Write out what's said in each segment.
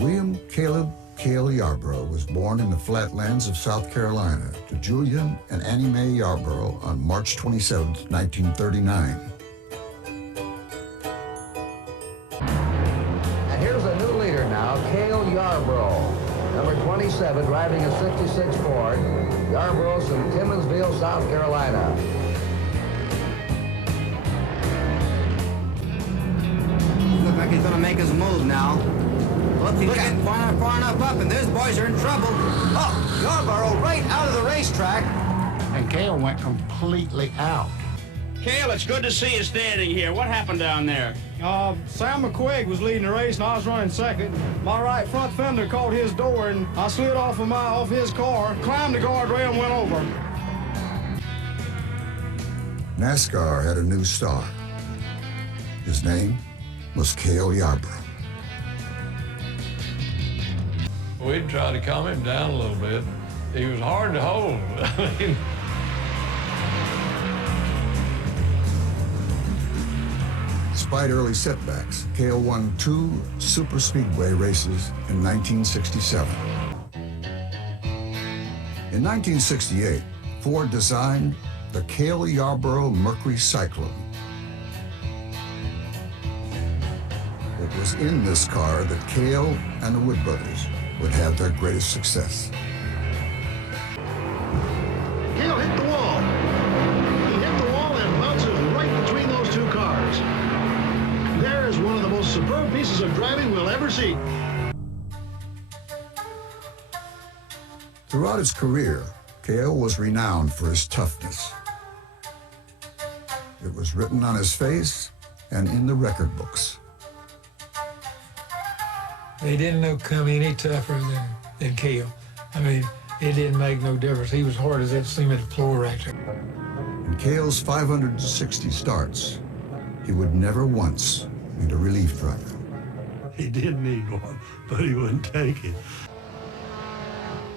William Caleb Cale Yarborough was born in the flatlands of South Carolina to Julian and Annie Mae Yarborough on March 27, 1939. And here's a new leader now, Cale Yarborough. Number 27, driving a 66 Ford. Yarborough's from Timmonsville, South Carolina. Looks like he's gonna make his move now. Look, he's getting far enough up, and those boys are in trouble. Oh, Yarborough right out of the racetrack. And Cale went completely out. Cale, it's good to see you standing here. What happened down there? Sam McQuigg was leading the race, and I was running second. My right front fender caught his door, and I slid off his car, climbed the guardrail, and went over. NASCAR had a new star. His name was Cale Yarborough. We'd try to calm him down a little bit. He was hard to hold. I mean, Despite early setbacks, Cale won 2 superspeedway races in 1967. In 1968, Ford designed the Cale Yarborough Mercury Cyclone. It was in this car that Cale and the Wood brothers would have their greatest success. Cale hit the wall. He hit the wall and bounces right between those 2 cars. There is one of the most superb pieces of driving we'll ever see. Throughout his career, Cale was renowned for his toughness. It was written on his face and in the record books. They didn't know come any tougher than Cale. I mean, it didn't make no difference. He was hard as that cement floor right there. In Cale's 560 starts, he would never once need a relief driver. He did need one, but he wouldn't take it.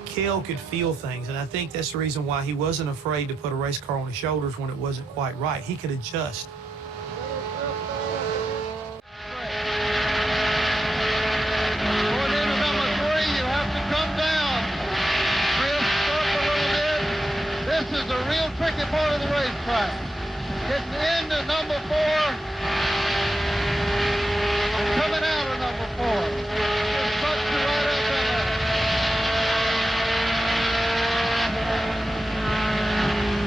Cale could feel things, and I think that's the reason why he wasn't afraid to put a race car on his shoulders when it wasn't quite right. He could adjust. This is a real tricky part of the racetrack. Getting into number 4 and coming out of number 4. Just puts you right up in there.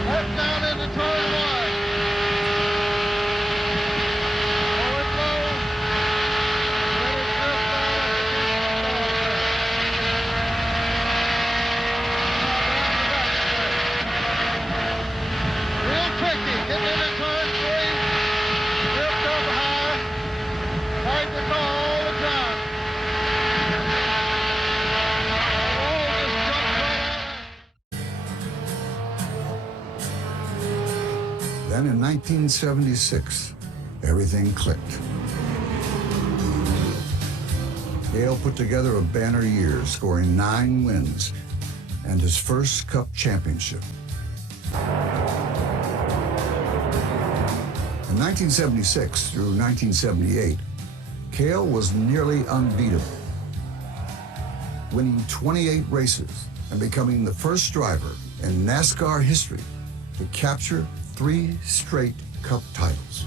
Left down into turn 1. Forward low. Let it drift down. Tricky, getting into turn 3, drift up high, hard to go all the time. Oh, just jumped right out. Then in 1976, everything clicked. Cale put together a banner year, scoring 9 wins and his first Cup championship. From 1976 through 1978, Cale was nearly unbeatable, winning 28 races and becoming the first driver in NASCAR history to capture 3 straight Cup titles.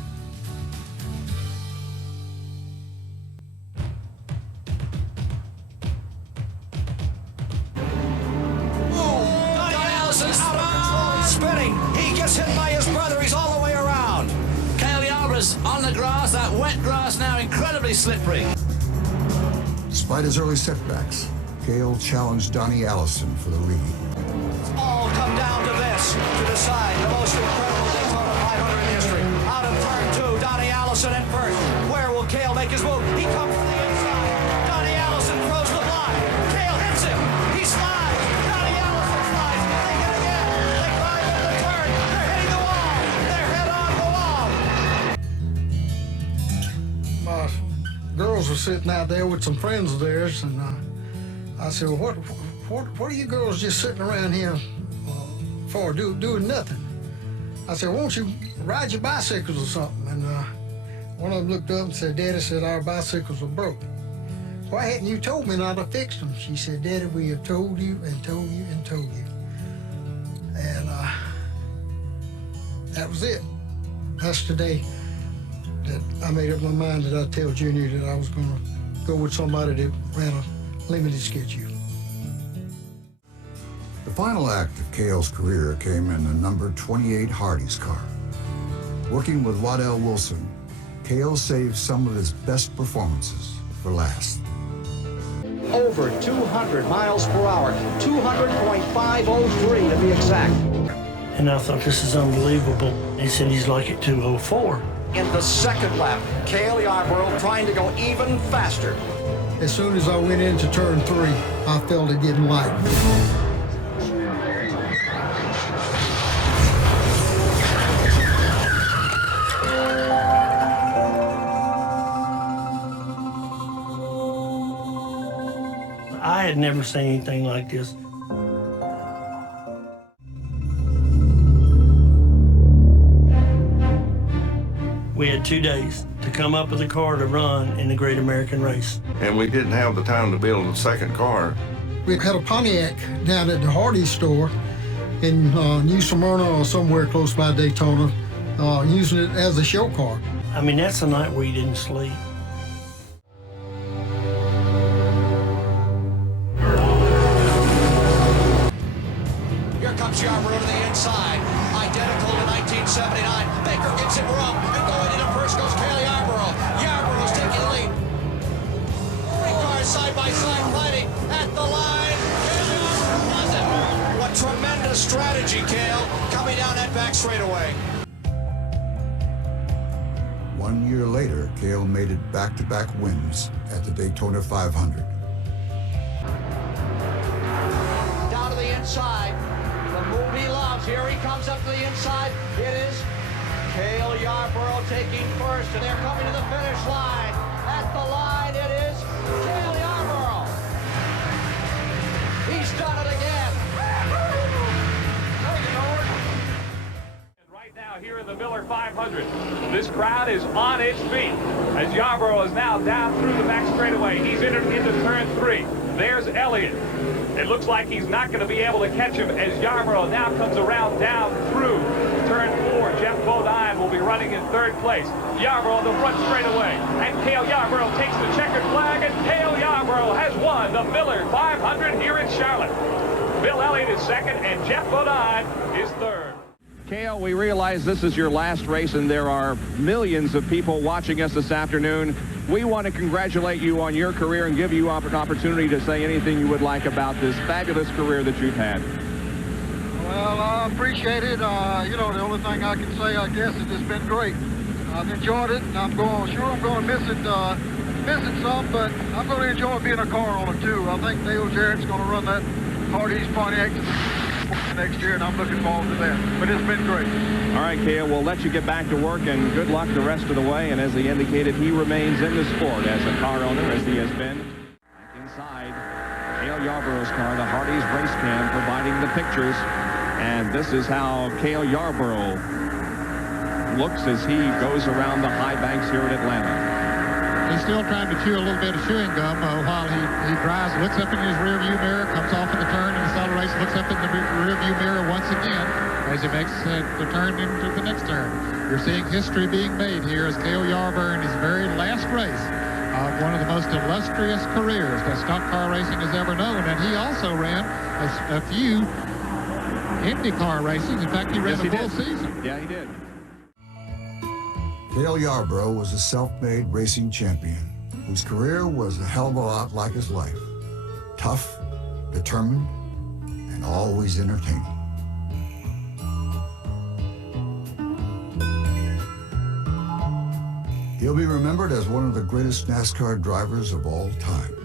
Spinning. He gets hit by his brother. He's all the way around. Cale Yarborough's on the grass, that wet grass now incredibly slippery. Despite his early setbacks, Cale challenged Donnie Allison for the lead. It's all come down to this, to decide the most incredible Daytona 500 in history. Out of turn 2, Donnie Allison in first. Where will Cale make his move? He comes from the inside. Donnie Allison throws the block. Cale hits him. He slides. Donnie Allison slides. They hit again. They climb into the turn. They're hitting the wall. They're head on the wall. My girls were sitting out there with some friends of theirs, and I said, well, what are you girls just sitting around here for, doing nothing? I said, won't you ride your bicycles or something? And one of them looked up and said, Daddy said our bicycles are broke. why hadn't you told me not to fix them? She said, Daddy, we have told you and told you and told you. And that was it. That's the day that I made up my mind that I'd tell Junior that I was going to go with somebody that ran a limited schedule. The final act of Cale's career came in the number 28 Hardee's car. Working with Waddell Wilson, Cale saved some of his best performances for last. Over 200 miles per hour, 200.503 to be exact. And I thought, this is unbelievable. He said he's like at 204. In the second lap, Cale Yarborough trying to go even faster. As soon as I went into turn 3, I felt it getting light. I had never seen anything like this. We had 2 days to come up with a car to run in the Great American Race. And we didn't have the time to build a second car. We had a Pontiac down at the Hardee's store in New Smyrna or somewhere close by Daytona, using it as a show car. I mean, that's the night where you didn't sleep. Here comes Yarborough to the inside. Identical to 1979. Baker gets in room, and going into first goes Cale Yarborough. Yarborough's taking the lead. 3 cars side by side fighting at the line. Cale Yarborough does it. What tremendous strategy, Cale, coming down that back straightaway. 1 year later, Cale made it back-to-back wins at the Daytona 500. Down to the inside. The move he loves. Here he comes up to the inside. It is Cale Yarborough taking first, and they're coming to the finish line. At the line, it is Cale Yarborough. He's done it again. Right now here in the Miller 500, this crowd is on its feet as Yarborough is now down through the back straightaway. He's entered into turn 3. There's Elliott. It looks like he's not going to be able to catch him as Yarborough now comes around down through turn 4. Jeff Bodine will be running in 3rd place. Yarborough on the front straightaway. And Cale Yarborough takes the checkered flag, and Cale Yarborough has won the Miller 500 here in Charlotte. Bill Elliott is 2nd, and Jeff Bodine is 3rd. Cale, we realize this is your last race, and there are millions of people watching us this afternoon. We want to congratulate you on your career and give you an opportunity to say anything you would like about this fabulous career that you've had. Well, I appreciate it. You know, the only thing I can say, I guess, is it's been great. I've enjoyed it, and I'm going to miss it some, but I'm going to enjoy being a car owner, too. I think Dale Jarrett's going to run that Hardee's Pontiac next year, and I'm looking forward to that. But it's been great. All right, Cale, we'll let you get back to work, and good luck the rest of the way. And as he indicated, he remains in the sport as a car owner, as he has been. Inside Cale Yarborough's car, the Hardee's race cam providing the pictures. And this is how Cale Yarborough looks as he goes around the high banks here in Atlanta. He's still trying to chew a little bit of chewing gum while he drives, looks up in his rearview mirror, comes off in the turn and accelerates, looks up in the rearview mirror once again as he makes the turn into the next turn. You're seeing history being made here as Cale Yarborough in his very last race of one of the most illustrious careers that stock car racing has ever known. And he also ran a few IndyCar races. In fact, he ran the full season. Yeah, he did. Cale Yarborough was a self-made racing champion whose career was a hell of a lot like his life. Tough, determined, and always entertaining. He'll be remembered as one of the greatest NASCAR drivers of all time.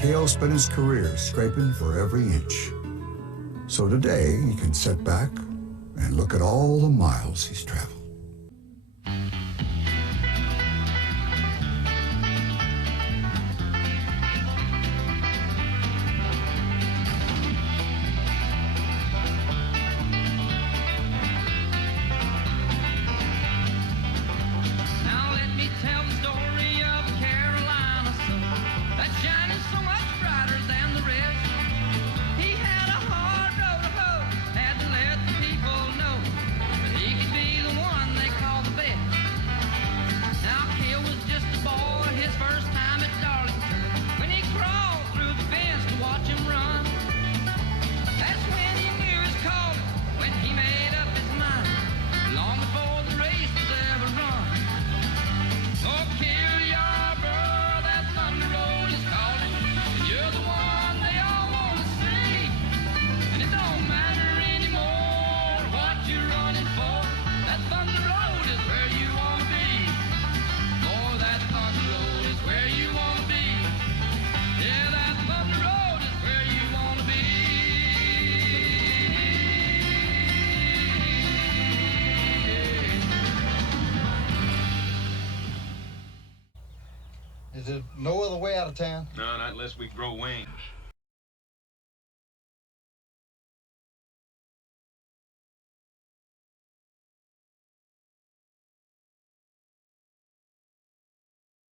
Cale spent his career scraping for every inch. So today, he can sit back and look at all the miles he's traveled. Is there no other way out of town? No, not unless we grow wings.